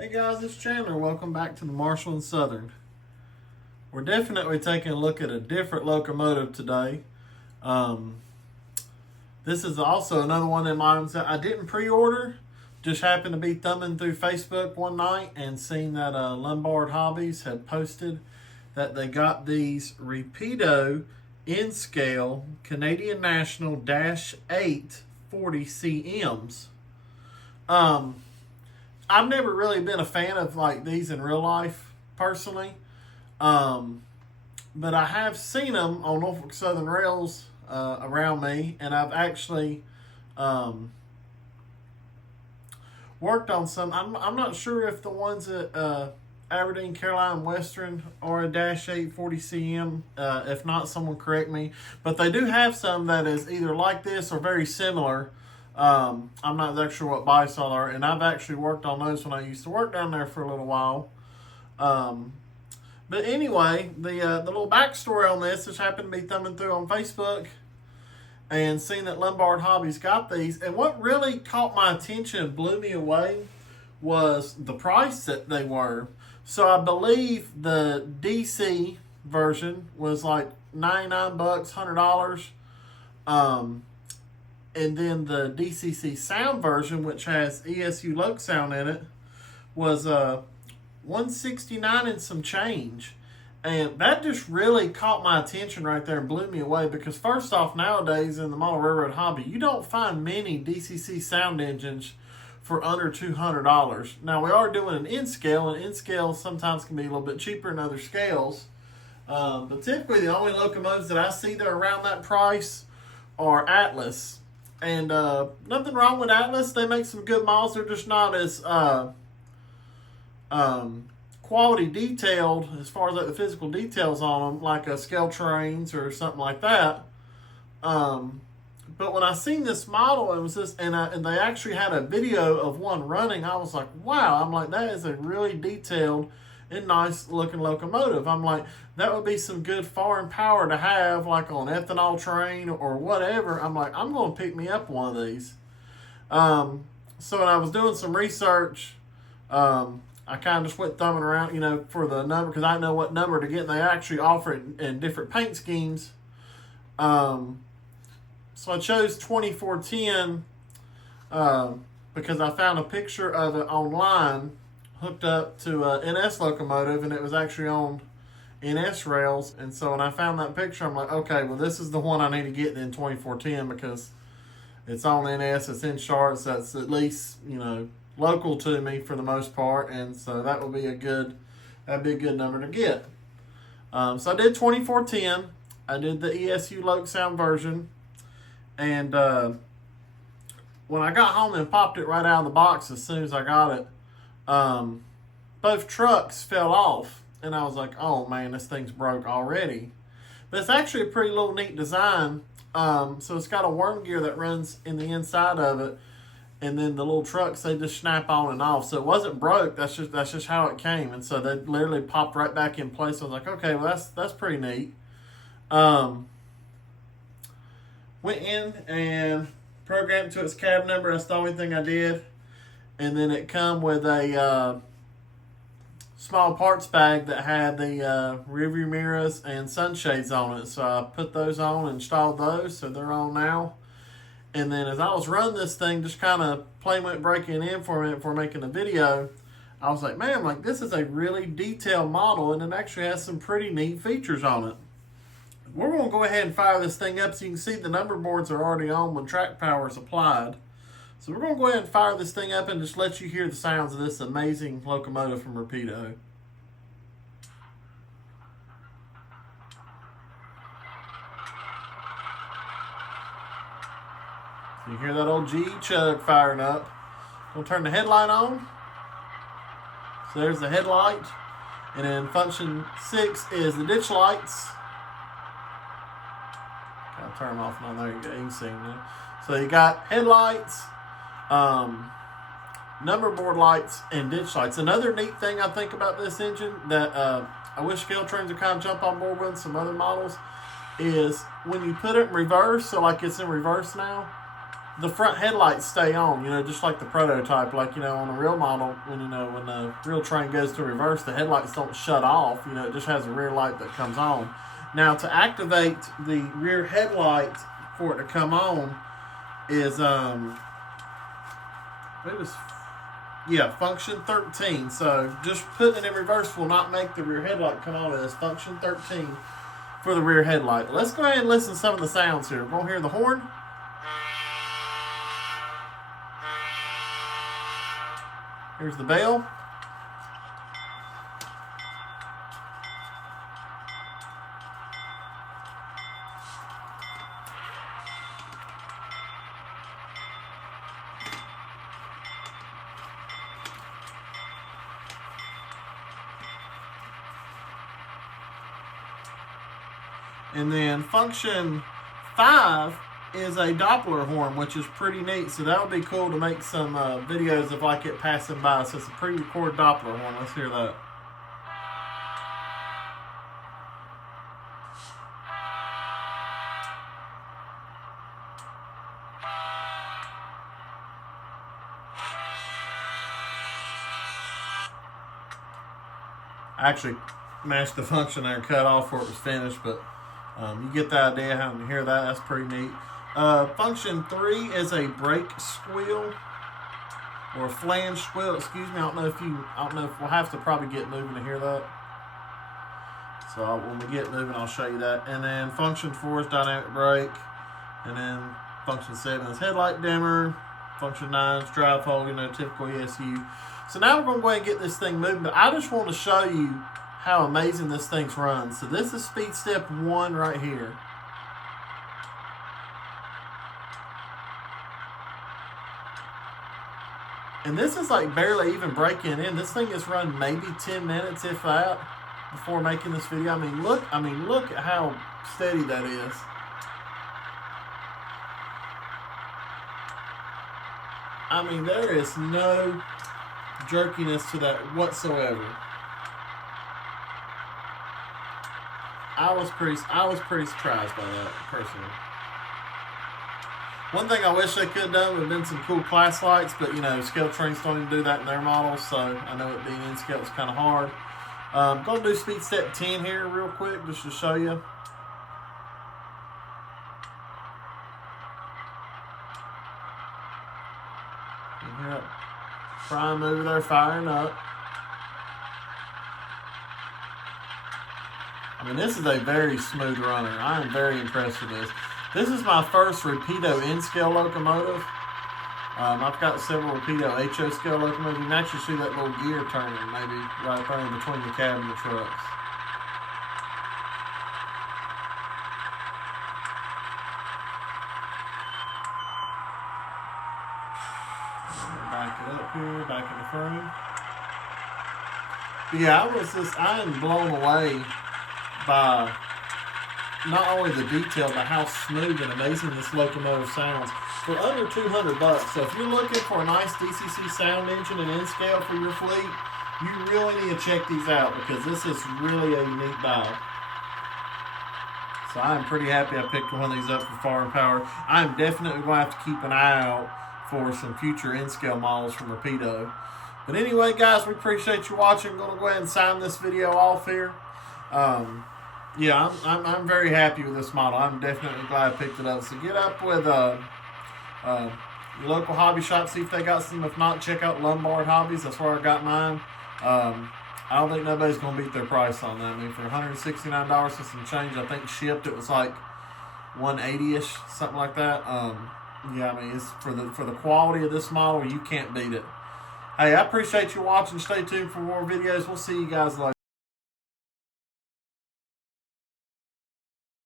Hey guys, it's Chandler. Welcome back to the Marshall and Southern. We're definitely taking a look at a different locomotive today. This is also another one of them items that I didn't pre-order. Just happened to be thumbing through Facebook one night and seen that Lombard Hobbies had posted that they got these Rapido in scale Canadian National -8 40 CMs. I've never really been a fan of like these in real life personally, but I have seen them on Norfolk Southern rails around me, and I've actually worked on some. I'm not sure if the ones at Aberdeen, Caroline Western are a -8 40 CM. If not, someone correct me. But they do have some that is either like this or very similar. I'm not exactly sure what Bysol are, and I've actually worked on those when I used to work down there for a little while. But anyway, the little backstory on this, just happened to be thumbing through on Facebook and seeing that Lombard Hobbies got these. And what really caught my attention and blew me away was the price that they were. So I believe the DC version was like $99, $100. And then the DCC sound version, which has ESU Loc sound in it, was $169 and some change. And that just really caught my attention right there and blew me away, because first off, nowadays in the model railroad hobby, you don't find many DCC sound engines for under $200. Now, we are doing an in-scale, and in-scale sometimes can be a little bit cheaper than other scales. But typically, the only locomotives that I see that are around that price are Atlas. And nothing wrong with Atlas. They make some good models. They're just not as quality detailed as far as like the physical details on them, like a scale trains or something like that. But when I seen this model, it was just, and they actually had a video of one running. I was like, wow. I'm like, that is a really detailed and nice looking locomotive. I'm like, that would be some good foreign power to have, like on ethanol train or whatever. I'm like, I'm going to pick me up one of these. So when I was doing some research, I kind of just went thumbing around, for the number, because I know what number to get. And they actually offer it in different paint schemes. So I chose 2410 because I found a picture of it online hooked up to an NS locomotive, and it was actually on NS rails. And so when I found that picture, I'm like, okay, well, this is the one I need to get in 2410, because it's on NS, it's in Charlotte, so it's at least, local to me for the most part. And so that'd be a good number to get. So I did 2410. I did the ESU Loc sound version. And when I got home and popped it right out of the box as soon as I got it, both trucks fell off, and I was like, oh man, this thing's broke already. But it's actually a pretty little neat design. So it's got a worm gear that runs in the inside of it, and then the little trucks, they just snap on and off. So it wasn't broke, that's just how it came. And so they literally popped right back in place. I was like, okay, well that's pretty neat. Went in and programmed to its cab number. That's the only thing I did. And then it come with a small parts bag that had the rearview mirrors and sunshades on it. So I put those on, installed those, so they're on now. And then as I was running this thing, just kind of playing with breaking in for a minute before making the video, I was like, man, this is a really detailed model, and it actually has some pretty neat features on it. We're going to go ahead and fire this thing up. So you can see the number boards are already on when track power is applied. So we're going to go ahead and fire this thing up and just let you hear the sounds of this amazing locomotive from Rapido. So you hear that old GE chug firing up. We'll turn the headlight on. So there's the headlight. And then function 6 is the ditch lights. I'll turn them off now. There you go. You can see them now. So you got headlights, number board lights, and ditch lights. Another neat thing I think about this engine that I wish scale trains would kind of jump on board with some other models is when you put it in reverse, so like it's in reverse now, the front headlights stay on, just like the prototype. Like, on a real model, when the real train goes to reverse, the headlights don't shut off. It just has a rear light that comes on. Now, to activate the rear headlight for it to come on is, function 13. So just putting it in reverse will not make the rear headlight come on. It is function 13 for the rear headlight. Let's go ahead and listen to some of the sounds here. We're going to hear the horn. Here's the bell. And then function 5 is a Doppler horn, which is pretty neat. So that would be cool to make some videos of like it passing by. So it's a pre-recorded Doppler horn. Let's hear that. I actually mashed the function there and cut off before it was finished, but you get the idea how to hear that. That's pretty neat. Function 3 is a brake squeal, or a flange squeal. Excuse me. I don't know if we'll have to probably get moving to hear that. So when we get moving, I'll show you that. And then function 4 is dynamic brake, and then function 7 is headlight dimmer. Function 9 is drive hole. Typical ESU. So now we're going to go ahead and get this thing moving. But I just want to show you how amazing this thing's runs. So this is speed step 1 right here. And this is like barely even breaking in. This thing has run maybe 10 minutes, if that, before making this video. Look at how steady that is. There is no jerkiness to that whatsoever. I was pretty surprised by that, personally. One thing I wish they could have done would have been some cool class lights, but scale trains don't even do that in their models, so I know it being in scale is kind of hard. I'm going to do speed step 10 here real quick just to show you. You hear that prime mover there firing up. This is a very smooth runner. I am very impressed with this. This is my first Rapido N-scale locomotive. I've got several Rapido HO scale locomotives. You can actually see that little gear turning maybe right there in between the cab and the trucks. Back it up here, back in the frame. But yeah, I am blown away by not only the detail, but how smooth and amazing this locomotive sounds for under $200. So if you're looking for a nice DCC sound engine and N-scale for your fleet, you really need to check these out, because this is really a unique dial. So I'm pretty happy I picked one of these up for Foreign Power. I'm definitely going to have to keep an eye out for some future N-scale models from Rapido. But anyway, guys, we appreciate you watching. I'm going to go ahead and sign this video off here. Yeah, I'm very happy with this model. I'm definitely glad I picked it up. So get up with your local hobby shop, see if they got some. If not, check out Lombard Hobbies. That's where I got mine. I don't think nobody's going to beat their price on that. For $169 and some change, I think shipped, it was like $180-ish, something like that. Yeah, it's for the quality of this model, you can't beat it. Hey, I appreciate you watching. Stay tuned for more videos. We'll see you guys later.